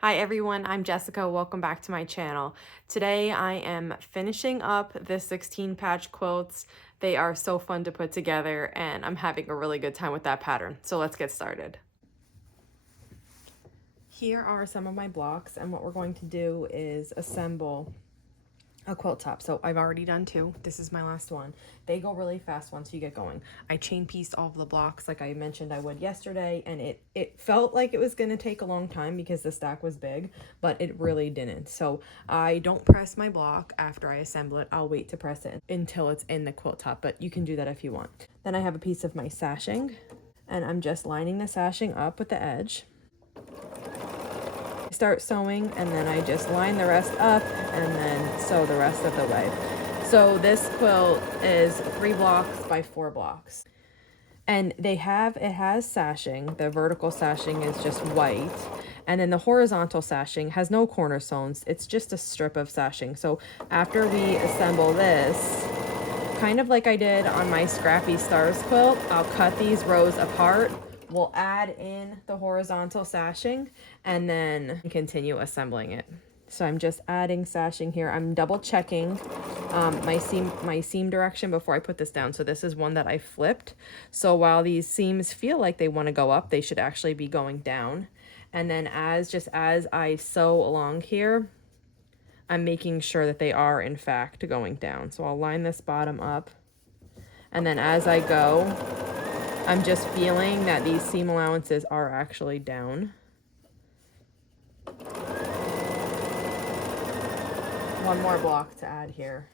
Hi everyone, I'm Jessica. Welcome back to my channel. Today I am finishing up the 16 patch quilts. They are so fun to put together and I'm having a really good time with that pattern. So let's get started. Here are some of my blocks, and what we're going to do is assemble a quilt top. So I've already done two. This is my last one. They go really fast once you get going. I chain pieced all of the blocks like I mentioned I would yesterday, and it felt like it was going to take a long time because the stack was big, but it really didn't. So I don't press my block after I assemble it. I'll wait to press it until it's in the quilt top, but you can do that if you want. Then I have a piece of my sashing, and I'm just lining the sashing up with the edge. Start sewing, and then I just line the rest up and then sew the rest of the way. So this quilt is 3 blocks by 4 blocks. And it has sashing. The vertical sashing is just white. And then the horizontal sashing has no cornerstones. It's just a strip of sashing. So after we assemble this, kind of like I did on my Scrappy Stars quilt, I'll cut these rows apart. We'll add in the horizontal sashing and then continue assembling it. So I'm just adding sashing here. I'm double checking my seam direction before I put this down. So this is one that I flipped. So while these seams feel like they want to go up, they should actually be going down. And then as I sew along here, I'm making sure that they are in fact going down. So I'll line this bottom up, and then as I go, I'm just feeling that these seam allowances are actually down. One more block to add here.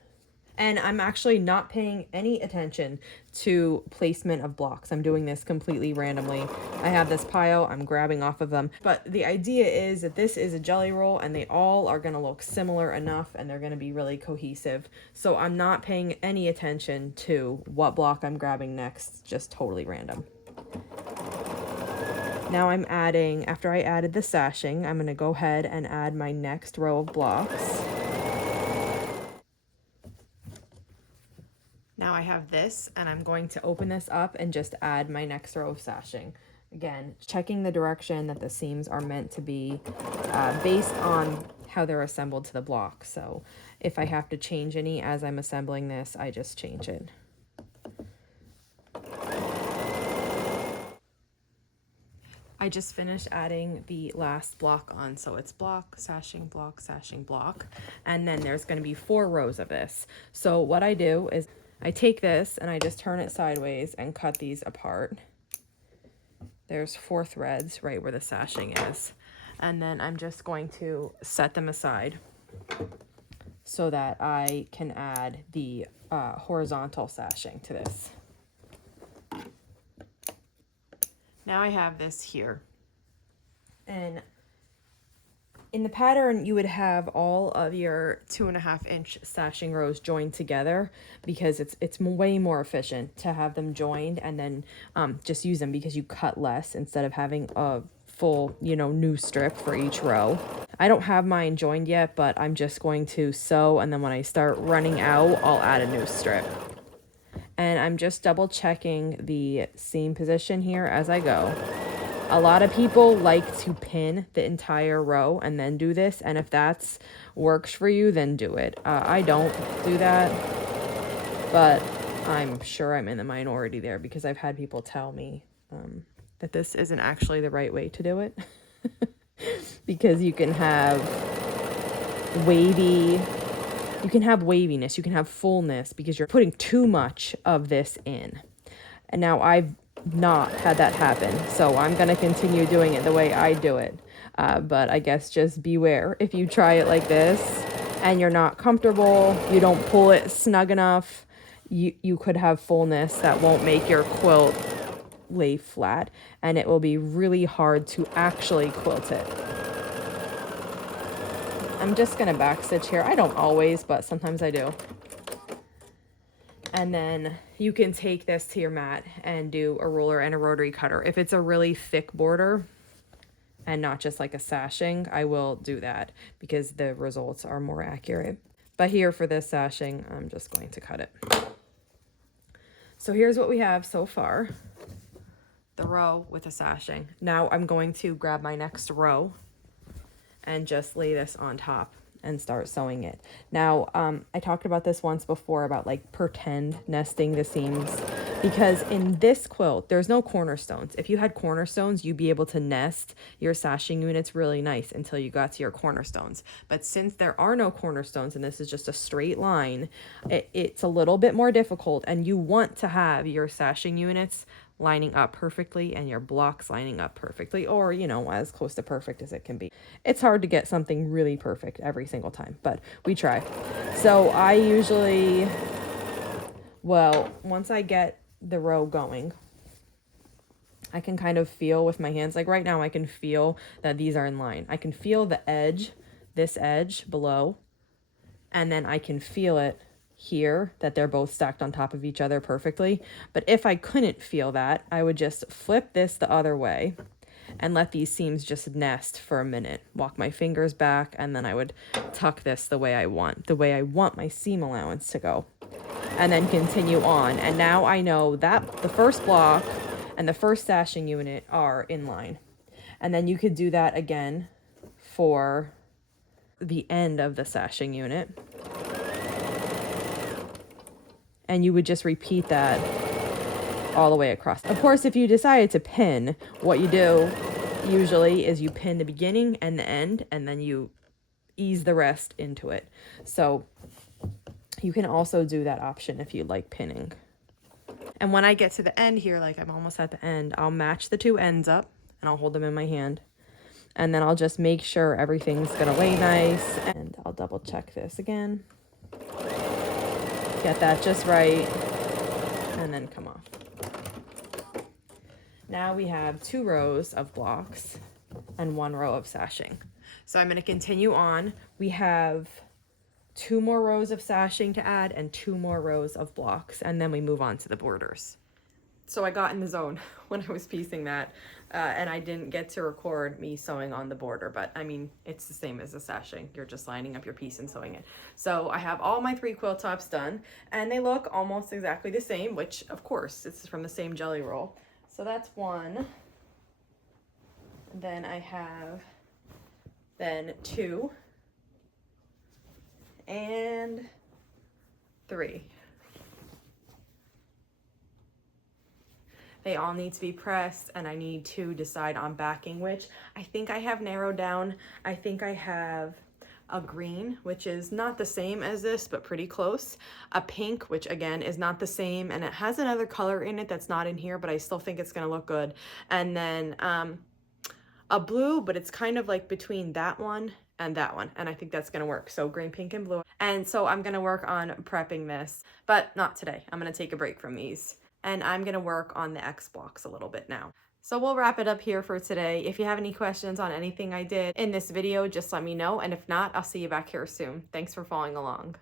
And I'm actually not paying any attention to placement of blocks. I'm doing this completely randomly. I have this pile, I'm grabbing off of them. But the idea is that this is a jelly roll and they all are gonna look similar enough and they're gonna be really cohesive. So I'm not paying any attention to what block I'm grabbing next, just totally random. Now I'm adding, after I added the sashing, I'm gonna go ahead and add my next row of blocks. Now I have this, and I'm going to open this up and just add my next row of sashing. Again, checking the direction that the seams are meant to be based on how they're assembled to the block. So if I have to change any as I'm assembling this, I just change it. I just finished adding the last block on, so it's block, sashing, block, sashing, block, and then there's going to be 4 rows of this. So what I do is I take this and I just turn it sideways and cut these apart. There's 4 threads right where the sashing is, and then I'm just going to set them aside so that I can add the horizontal sashing to this. Now I have this here. And in the pattern, you would have all of your 2.5-inch sashing rows joined together because it's way more efficient to have them joined and then just use them because you cut less instead of having a full, new strip for each row. I don't have mine joined yet, but I'm just going to sew, and then when I start running out, I'll add a new strip. And I'm just double checking the seam position here as I go. A lot of people like to pin the entire row and then do this, and if that's works for you, then do it. I don't do that, but I'm sure I'm in the minority there because I've had people tell me that this isn't actually the right way to do it because you can have waviness, you can have fullness because you're putting too much of this in. And now I've not had that happen, so I'm gonna continue doing it the way I do it. But I guess just beware if you try it like this and you're not comfortable, you don't pull it snug enough, you could have fullness that won't make your quilt lay flat, and it will be really hard to actually quilt it. I'm just gonna backstitch here. I don't always, but sometimes I do. And then you can take this to your mat and do a ruler and a rotary cutter. If it's a really thick border and not just like a sashing, I will do that because the results are more accurate. But here for this sashing, I'm just going to cut it. So here's what we have so far. The row with the sashing. Now I'm going to grab my next row and just lay this on top and start sewing it. Now, I talked about this once before about like pretend nesting the seams, because in this quilt, there's no cornerstones. If you had cornerstones, you'd be able to nest your sashing units really nice until you got to your cornerstones. But since there are no cornerstones and this is just a straight line, it's a little bit more difficult, and you want to have your sashing units lining up perfectly and your blocks lining up perfectly, or you know, as close to perfect as it can be. It's hard to get something really perfect every single time, but we try. So I usually, well, once I get the row going, I can kind of feel with my hands, like right now I can feel that these are in line. I can feel the edge, this edge below, and then I can feel it here that they're both stacked on top of each other perfectly. But if I couldn't feel that, I would just flip this the other way and let these seams just nest for a minute. Walk my fingers back, and then I would tuck this the way I want my seam allowance to go, and then continue on. And now I know that the first block and the first sashing unit are in line. And then you could do that again for the end of the sashing unit. And you would just repeat that all the way across. Of course, if you decided to pin, what you do usually is you pin the beginning and the end, and then you ease the rest into it. So you can also do that option if you like pinning. And when I get to the end here, like I'm almost at the end, I'll match the two ends up and I'll hold them in my hand. And then I'll just make sure everything's gonna lay nice. And I'll double check this again. Get that just right, and then come off. Now we have 2 rows of blocks and 1 row of sashing. So I'm going to continue on. We have 2 more rows of sashing to add and 2 more rows of blocks, and then we move on to the borders. So I got in the zone when I was piecing that, and I didn't get to record me sewing on the border, but I mean, it's the same as the sashing. You're just lining up your piece and sewing it. So I have all my 3 quilt tops done, and they look almost exactly the same, which of course, this is from the same jelly roll. So that's 1. Then I have 2 and 3. They all need to be pressed, and I need to decide on backing which. I think I have narrowed down. I think I have a green, which is not the same as this, but pretty close. A pink, which again is not the same, and it has another color in it that's not in here, but I still think it's gonna look good. And then a blue, but it's kind of like between that one and that one, and I think that's gonna work. So green, pink, and blue. And so I'm gonna work on prepping this, but not today. I'm gonna take a break from these, and I'm gonna work on the X blocks a little bit now. So we'll wrap it up here for today. If you have any questions on anything I did in this video, just let me know. And if not, I'll see you back here soon. Thanks for following along.